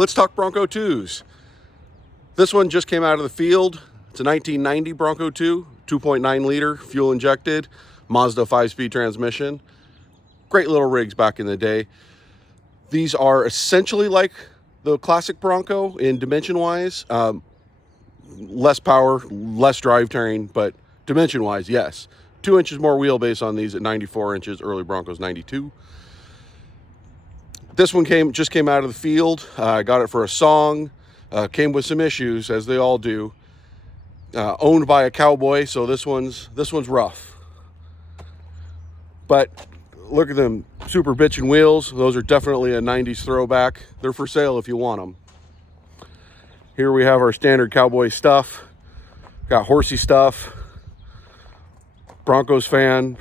Let's talk Bronco 2s. This one just came out of the field. It's a 1990 Bronco 2, 2.9 liter, fuel injected, Mazda 5-speed transmission. Great little rigs back in the day. These are essentially like the classic Bronco in dimension-wise. Less power, less drivetrain, but dimension-wise, yes. 2 inches more wheelbase on these at 94 inches, early Broncos 92. This one just came out of the field. I got it for a song. Came with some issues, as they all do. Owned by a cowboy, so this one's rough. But look at them super bitchin' wheels. Those are definitely a 90s throwback. They're for sale if you want them. Here we have our standard cowboy stuff. Got horsey stuff. Broncos fan.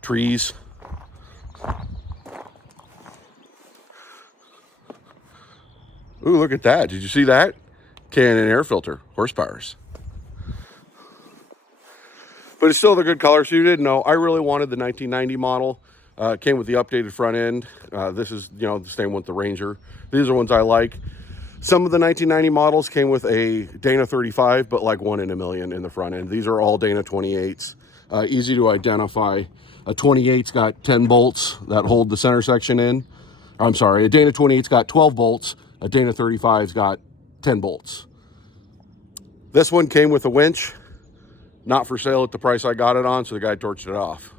Trees. Ooh, look at that. Did you see that? Cannon air filter. Horsepowers. But it's still the good color, so you didn't know. I really wanted the 1990 model. It came with the updated front end. This is, the same with the Ranger. These are ones I like. Some of the 1990 models came with a Dana 35, but like 1 in a million in the front end. These are all Dana 28s. Easy to identify. A 28's got 10 bolts that hold the center section in. I'm sorry, a Dana 28's got 12 bolts. A Dana 35's got 10 bolts. This one came with a winch. Not for sale at the price I got it on, so the guy torched it off.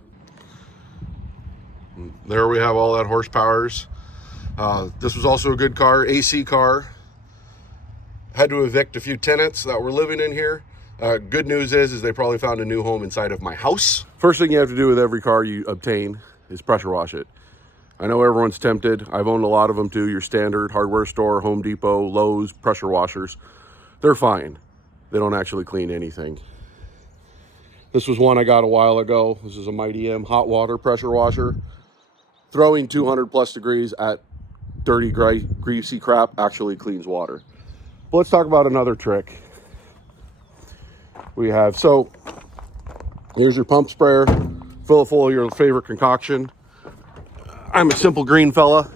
There we have all that horsepowers. This was also a good car, AC car. Had to evict a few tenants that were living in here. Good news is they probably found a new home inside of my house. First thing you have to do with every car you obtain is pressure wash it. I know everyone's tempted. I've owned a lot of them too. Your standard hardware store, Home Depot, Lowe's, pressure washers. They're fine. They don't actually clean anything. This was one I got a while ago. This is a Mighty M hot water pressure washer. Throwing 200 plus degrees at dirty, greasy crap actually cleans water. But let's talk about another trick we have. So here's your pump sprayer. Fill it full of your favorite concoction. I'm a simple green fella.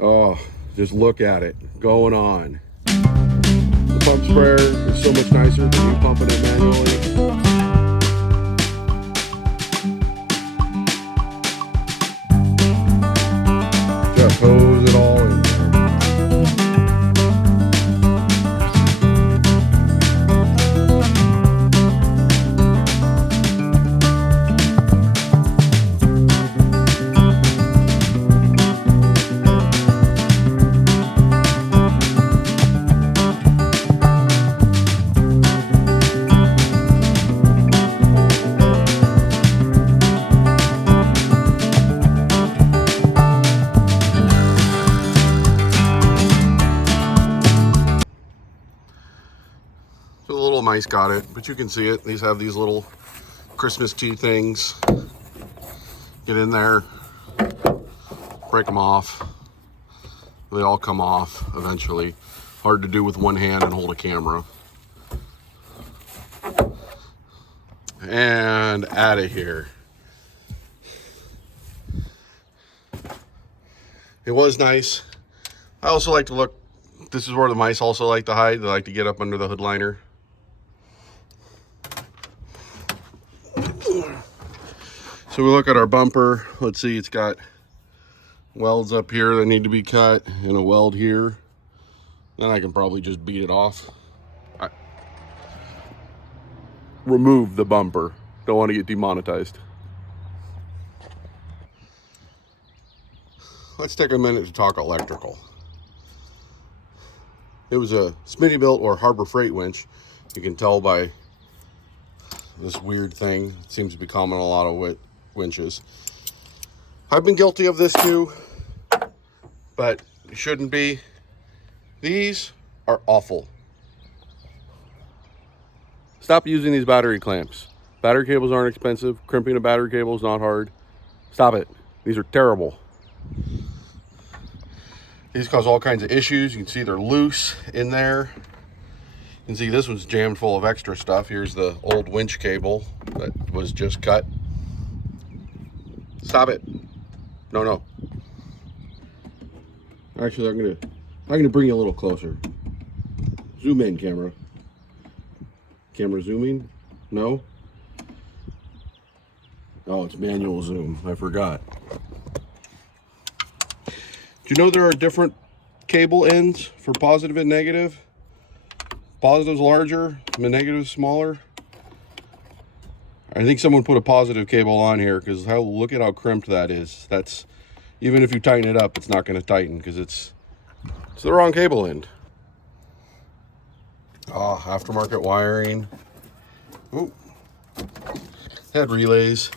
Oh, just look at it going on. The pump sprayer is so much nicer than you pumping it manually. Just hose it all in there. So the little mice got it, but you can see it. These have these little Christmas tree things. Get in there, break them off. They all come off eventually. Hard to do with one hand and hold a camera. And out of here. It was nice. I also like to look. This is where the mice also like to hide. They like to get up under the hood liner. So we look at our bumper. Let's see, it's got welds up here that need to be cut and a weld here. Then I can probably just beat it off. Remove the bumper. Don't want to get demonetized. Let's take a minute to talk electrical. It was a Smittybilt or Harbor Freight winch. You can tell by this weird thing. It seems to be common on a lot of winches. I've been guilty of this too, but it shouldn't be. These are awful. Stop using these battery clamps. Battery cables aren't expensive. Crimping a battery cable is not hard. Stop it. These are terrible. These cause all kinds of issues. You can see they're loose in there. You can see this one's jammed full of extra stuff. Here's the old winch cable that was just cut. Stop it. No. Actually, I'm gonna bring you a little closer. Zoom in, camera. Camera zooming? No? Oh, it's manual zoom. I forgot. Do you know there are different cable ends for positive and negative? Positive's larger, the negative's smaller. I think someone put a positive cable on here because look at how crimped that is. That's, even if you tighten it up, it's not going to tighten because it's the wrong cable end. Ah, aftermarket wiring. Ooh. Head relays.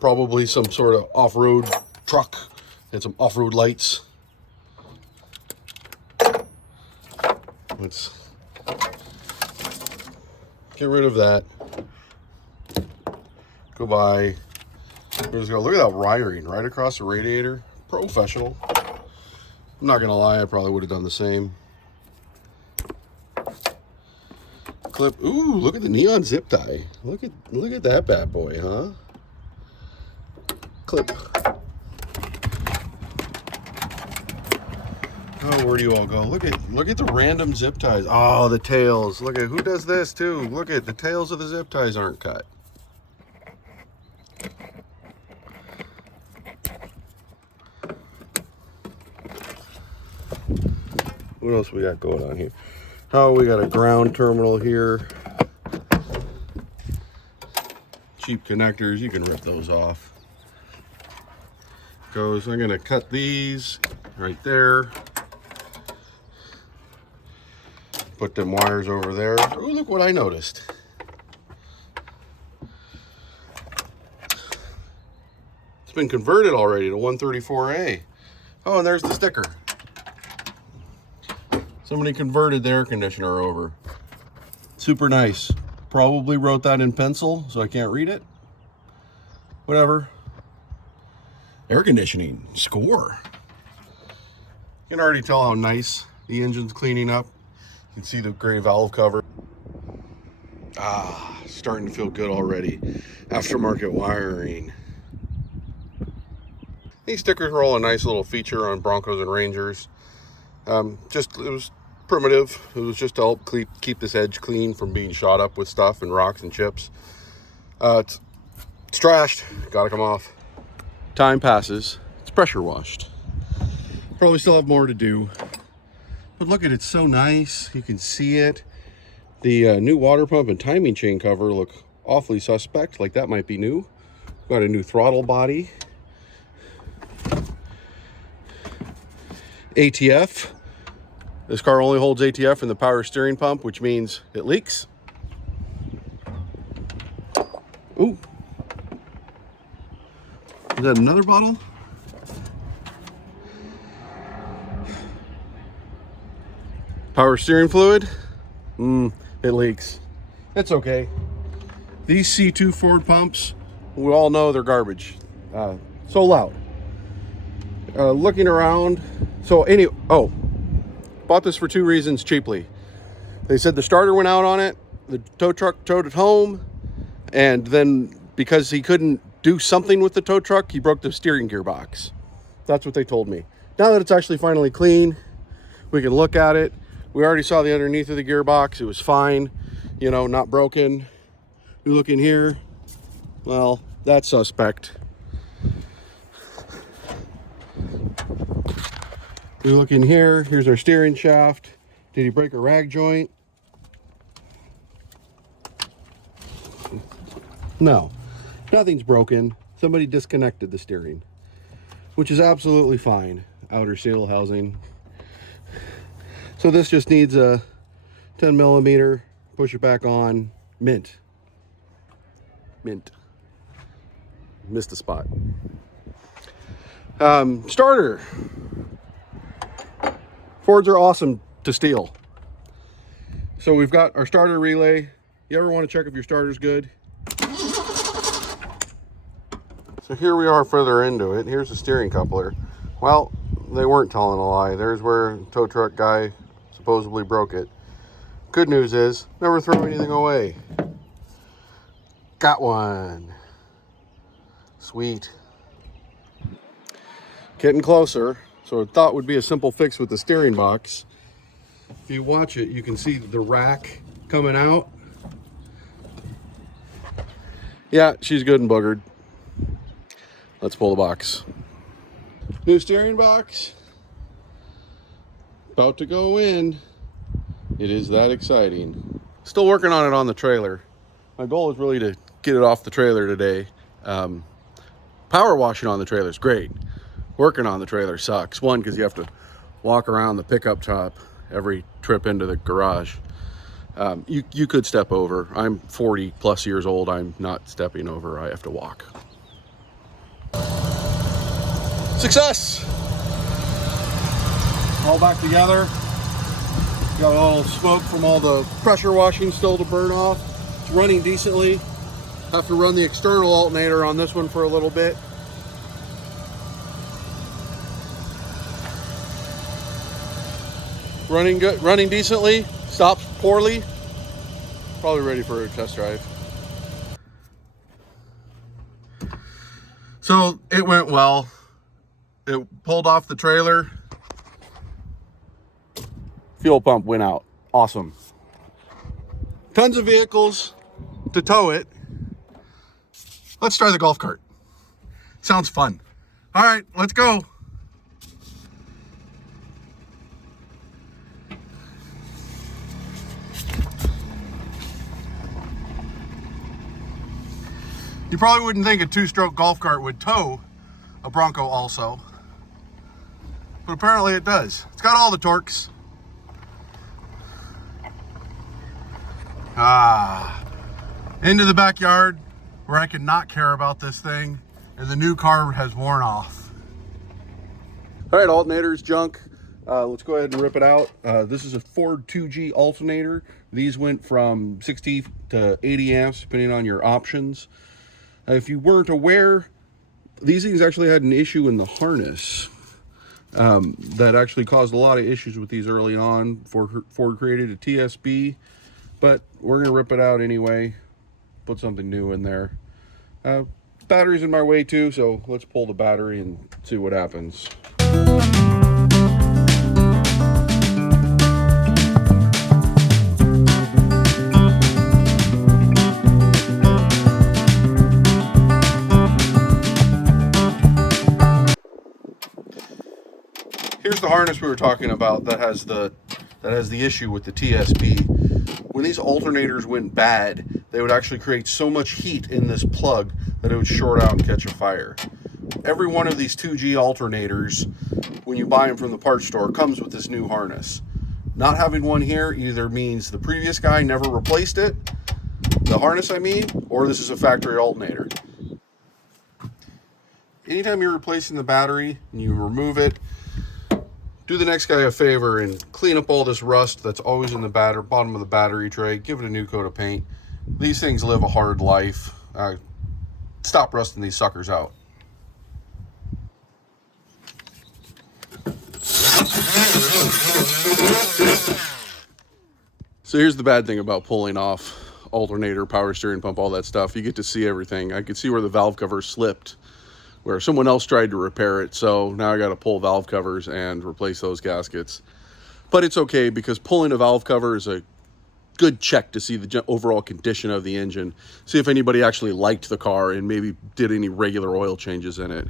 Probably some sort of off-road truck. And some off-road lights. Let's get rid of that. Go by. Let's go. Look at that wiring right across the radiator. Professional. I'm not gonna lie, I probably would have done the same. Clip. Ooh, look at the neon zip tie. Look at that bad boy, huh? Clip. Oh, where do you all go? Look at the random zip ties. Oh, the tails. Look at who does this too. Look at the tails of the zip ties aren't cut. What else we got going on here? Oh, we got a ground terminal here. Cheap connectors, you can rip those off. I'm gonna cut these right there. Put them wires over there. Oh, look what I noticed. It's been converted already to 134A. Oh, and there's the sticker. Somebody converted the air conditioner over. Super nice. Probably wrote that in pencil, so I can't read it. Whatever. Air conditioning. Score. You can already tell how nice the engine's cleaning up. You can see the gray valve cover. Ah, starting to feel good already. Aftermarket wiring. These stickers are all a nice little feature on Broncos and Rangers. It was primitive. It was just to help keep this edge clean from being shot up with stuff and rocks and chips. It's trashed. Gotta come off. Time passes. It's pressure washed. Probably still have more to do. But look at it, it's so nice. You can see it. The new water pump and timing chain cover look awfully suspect, like that might be new. Got a new throttle body. ATF. This car only holds ATF in the power steering pump, which means it leaks. Ooh. Is that another bottle? Power steering fluid. It leaks. It's okay. These C2 Ford pumps, we all know they're garbage. So loud. Looking around. Bought this for 2 reasons cheaply. They said the starter went out on it, the tow truck towed it home, and then because he couldn't do something with the tow truck, he broke the steering gearbox. That's what they told me. Now that it's actually finally clean, we can look at it. We already saw the underneath of the gearbox. It was fine, not broken. We look in here. Well, that's suspect. We look in here. Here's our steering shaft. Did he break a rag joint? No, nothing's broken. Somebody disconnected the steering, which is absolutely fine. Outer seal housing. So this just needs a 10 millimeter, push it back on, mint. Missed a spot. Starter. Fords are awesome to steal. So we've got our starter relay. You ever want to check if your starter's good? So here we are further into it. Here's the steering coupler. Well, they weren't telling a lie. There's where the tow truck guy supposedly broke it. Good news is, never throw anything away. Got one. Sweet. Getting closer. So I thought would be a simple fix with the steering box. If you watch it, you can see the rack coming out. Yeah, she's good and boogered. Let's pull the box. New steering box. About to go in. It is that exciting. Still working on it on the trailer. My goal is really to get it off the trailer today. Power washing on the trailer is great. Working on the trailer sucks. One, because you have to walk around the pickup top every trip into the garage. You could step over. I'm 40 plus years old. I'm not stepping over. I have to walk. Success! All back together. Got a little smoke from all the pressure washing still to burn off. It's running decently. Have to run the external alternator on this one for a little bit. Running good, running decently. Stops poorly. Probably ready for a test drive. So it went well. It pulled off the trailer. Fuel pump went out. Awesome. Tons of vehicles to tow it. Let's try the golf cart. Sounds fun. All right, let's go. You probably wouldn't think a two-stroke golf cart would tow a Bronco also, but apparently it does. It's got all the torques. Into the backyard where I could not care about this thing, and the new car has worn off. All right, alternator's junk. Let's go ahead and rip it out. This is a Ford 2G alternator. These went from 60 to 80 amps, depending on your options. If you weren't aware, these things actually had an issue in the harness that actually caused a lot of issues with these early on. Ford created a TSB, but we're going to rip it out anyway, put something new in there. Battery's in my way too, so let's pull the battery and see what happens. Here's the harness we were talking about that has the issue with the TSB. When these alternators went bad, they would actually create so much heat in this plug that it would short out and catch a fire. Every one of these 2G alternators, when you buy them from the parts store, comes with this new harness. Not having one here either means the previous guy never replaced it, the harness I mean, or this is a factory alternator. Anytime you're replacing the battery and you remove it, do the next guy a favor and clean up all this rust that's always in the bottom of the battery tray. Give it a new coat of paint. These things live a hard life. Stop rusting these suckers out. So here's the bad thing about pulling off alternator, power steering pump, all that stuff. You get to see everything. I could see where the valve cover slipped, where someone else tried to repair it. So now I got to pull valve covers and replace those gaskets. But it's okay, because pulling a valve cover is a good check to see the overall condition of the engine. See if anybody actually liked the car and maybe did any regular oil changes in it.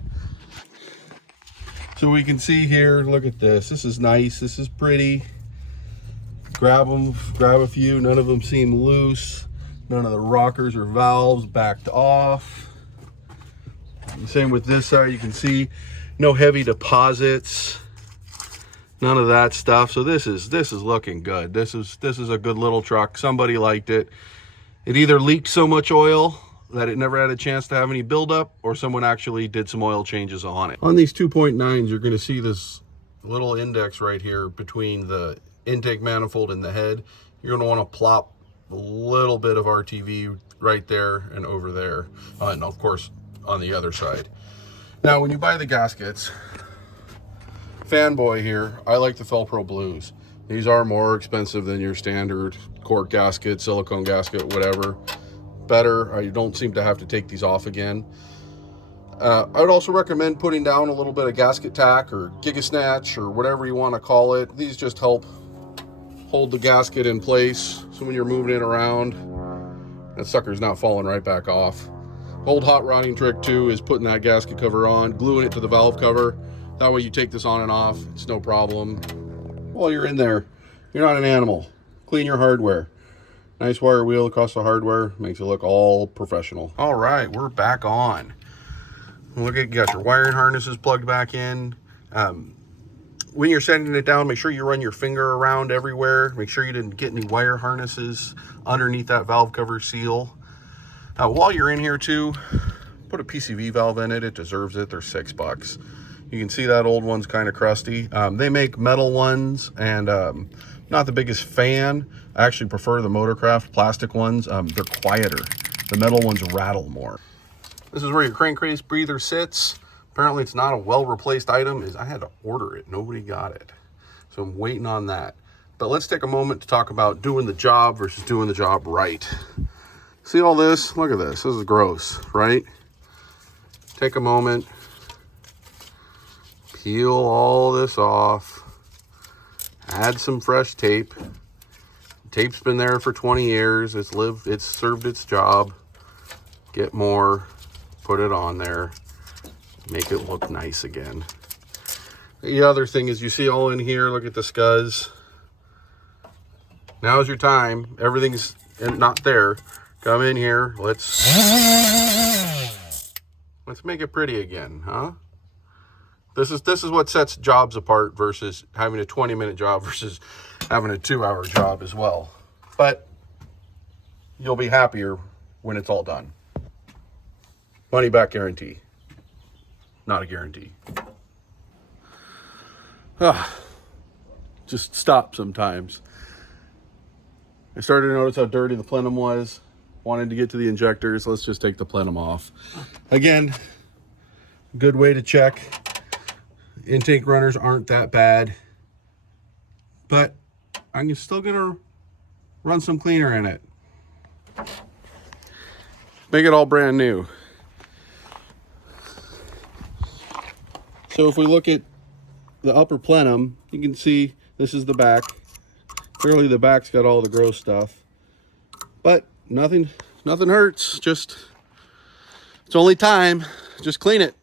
So we can see here, look at this. This is nice, this is pretty. Grab them, grab a few. None of them seem loose. None of the rockers or valves backed off. Same with this side, you can see no heavy deposits, none of that stuff. So this is looking good. This is a good little truck. Somebody liked it. It either leaked so much oil that it never had a chance to have any buildup, or someone actually did some oil changes on it. On these 2.9s, you're going to see this little index right here between the intake manifold and the head. You're going to want to plop a little bit of RTV right there and over there, and of course on the other side. Now when you buy the gaskets, fanboy here, I like the Felpro Blues. These are more expensive than your standard cork gasket, silicone gasket, whatever, better. You don't seem to have to take these off again. I would also recommend putting down a little bit of gasket tack or giga-snatch or whatever you want to call it. These just help hold the gasket in place, so when you're moving it around, that sucker's not falling right back off. Old hot rodding trick too is putting that gasket cover on, gluing it to the valve cover. That way you take this on and off, it's no problem. While you're in there, you're not an animal. Clean your hardware. Nice wire wheel across the hardware, makes it look all professional. All right, we're back on. Look at, you got your wiring harnesses plugged back in. When you're setting it down, make sure you run your finger around everywhere. Make sure you didn't get any wire harnesses underneath that valve cover seal. While you're in here too, put a PCV valve in it. It deserves it. They're $6. You can see that old one's kind of crusty. They make metal ones, and not the biggest fan. I actually prefer the Motorcraft plastic ones. They're quieter. The metal ones rattle more. This is where your crankcase breather sits. Apparently it's not a well-replaced item. I had to order it. Nobody got it. So I'm waiting on that. But let's take a moment to talk about doing the job versus doing the job right. See all this? Look at this. This is gross, right? Take a moment. Peel all this off. Add some fresh tape. Tape's been there for 20 years. It's served its job. Get more. Put it on there, make it look nice again. The other thing is, you see all in here, look at the scuzz. Now's your time. Everything's not there. Come in here, let's make it pretty again, huh? This is what sets jobs apart versus having a 20-minute job versus having a 2-hour job as well. But you'll be happier when it's all done. Money back guarantee. Not a guarantee. Just stop sometimes. I started to notice how dirty the plenum was. Wanted to get to the injectors. Let's just take the plenum off. Again, good way to check. Intake runners aren't that bad. But I'm still gonna run some cleaner in it. Make it all brand new. So if we look at the upper plenum, you can see this is the back. Clearly the back's got all the gross stuff. But nothing hurts. It's only time. Just clean it.